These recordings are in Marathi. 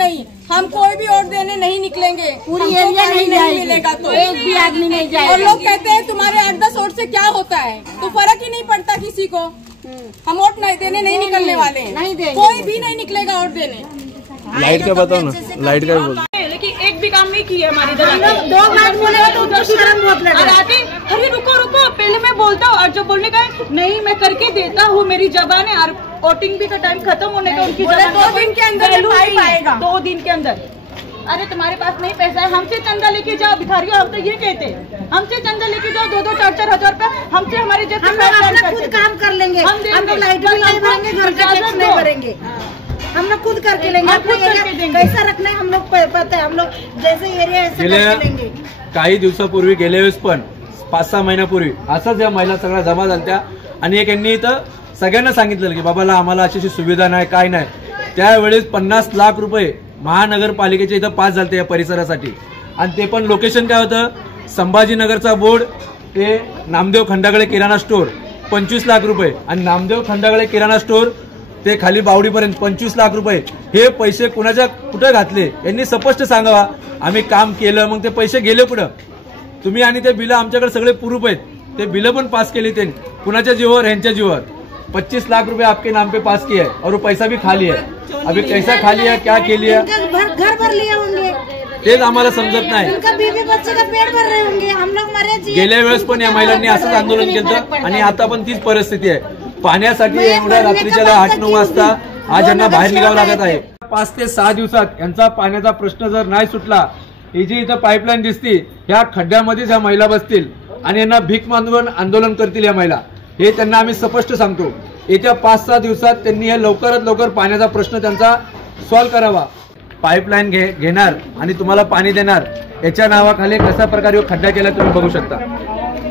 नहीं, हम कोई भी वोट देने नहीं निकलेंगे, पूरी एरिया नहीं मिलेगा तो एक भी आदमी नहीं जाएगा। और लोग कहते हैं तुम्हारे 8-10 वोट से क्या होता है, तो फर्क ही नहीं पड़ता किसी को। हम वोट नहीं देने नहीं निकलने वाले हैं, कोई भी नहीं निकलेगा वोट देने। लाइट का बताओ ना, लाइट का बोल। लेकिन एक भी काम नहीं किया हमारी तरफ। 2 बार बोले तो उनको शर्म बहुत लगा। अरे रुको रुको, पहले मैं बोलता हूँ, और जो बोलने का नहीं मैं करके देता हूँ, मेरी जबान है। और वोटिंग भी का टाइम खत्म होने का उनकी 2 दिन के अंदर आएगा, 2 दिन के अंदर। अरे तुम्हारे पास नहीं पैसा है, हमसे चंदा लेके जाओ भिखारियों, हम तो ये कहते हैं, हमसे चंदा लेके जाओ 2-2, 4-4 हजार रुपए, हमसे हमारे जैसे हम खुद काम कर लेंगे, हम लाइट बिल नहीं भरेंगे, घर का टैक्स नहीं भरेंगे, हम लोग खुद करके लेंगे। कैसा रखना है हम लोग पता है, हम लोग जैसे एरिया ऐसे लेंगे। काही दिवसापूर्वी गेल्या वेळेस पण 5-6 महिन्यापूर्वी असंच या महिला सगळ्या जमा झाल्या आणि एक यांनी इथं सगळ्यांना सांगितलं की बाबाला आम्हाला अशी सुविधा नाही, काय नाही। त्यावेळेस 50 लाख रुपये महानगरपालिकेचे इथं पास झालते या परिसरासाठी, आणि ते पण लोकेशन काय होतं, संभाजीनगरचा बोर्ड ते नामदेव खंडागळे किराणा स्टोर 25 लाख रुपये, आणि नामदेव खंडागळे किराणा स्टोर ते खाली बावडीपर्यंत 25 लाख रुपये। हे पैसे कुणाच्या कुठे घातले यांनी स्पष्ट सांगावा। आम्ही काम केलं, मग ते पैसे गेले कुठं तुम्ही, आणि ते बिल आमच्याकडे सगळे प्रूफ आहेत, ते बिल पण पास केली त्यांनी कुणाच्या जीवावर, यांच्या जीवावर। 25 लाख रुपए आपके नाम पे पास किया है और वो पैसा भी खाली है। अभी कैसा खाली है, क्या के लिए घर भर लिए होंगे, तेच आम्हाला समजत नाही। उनका बीवी बच्चे का पेट भर रहे होंगे, हम लोग मरे। गेल्या वेळेस पण या महिलांनी असंच आंदोलन केलं आणि आता पण तीच परिस्थिती आहे। पाण्यासाठी एवढ्या रात्रीच्या 8-9 वाजता आज यांना बाहेर निघावं लागत आहे। 5 ते 6 दिवसात यांचा पाण्याचा प्रश्न जर नाही सुटला, ही जी इथं पाईपलाईन दिसती ह्या खड्ड्यामध्येच ह्या महिला बसतील आणि यांना भीक मागून आंदोलन करतील या महिला, हे त्यांना आम्ही स्पष्ट सांगतो। येत्या 5-6 दिवसात त्यांनी हे लवकरात लवकर पाण्याचा प्रश्न त्यांचा सॉल्व्ह करावा। पाईपलाईन घेणार आणि तुम्हाला पाणी देणार याच्या नावाखाली कशा प्रकारे खड्डा केला तुम्ही बघू शकता,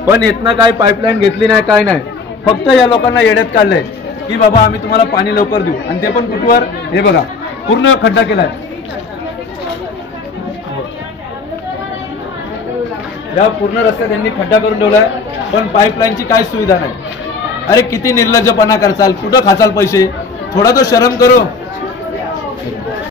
पण इथनं काय पाईपलाईन घेतली नाही, काय नाही, फक्त या लोकांना येड्यात काढलंय की बाबा आम्ही तुम्हाला पाणी लवकर देऊ, आणि ते पण कुठवर, हे बघा पूर्ण खड्डा केलाय। या पूर्ण रस्त्यात त्यांनी खड्डा करून ठेवलाय, पण पाईपलाईनची काय सुविधा नाही। अरे किती निर्लज्जपणा करचाल, कुठं खाचाल पैसे, थोडा तो शरम करो।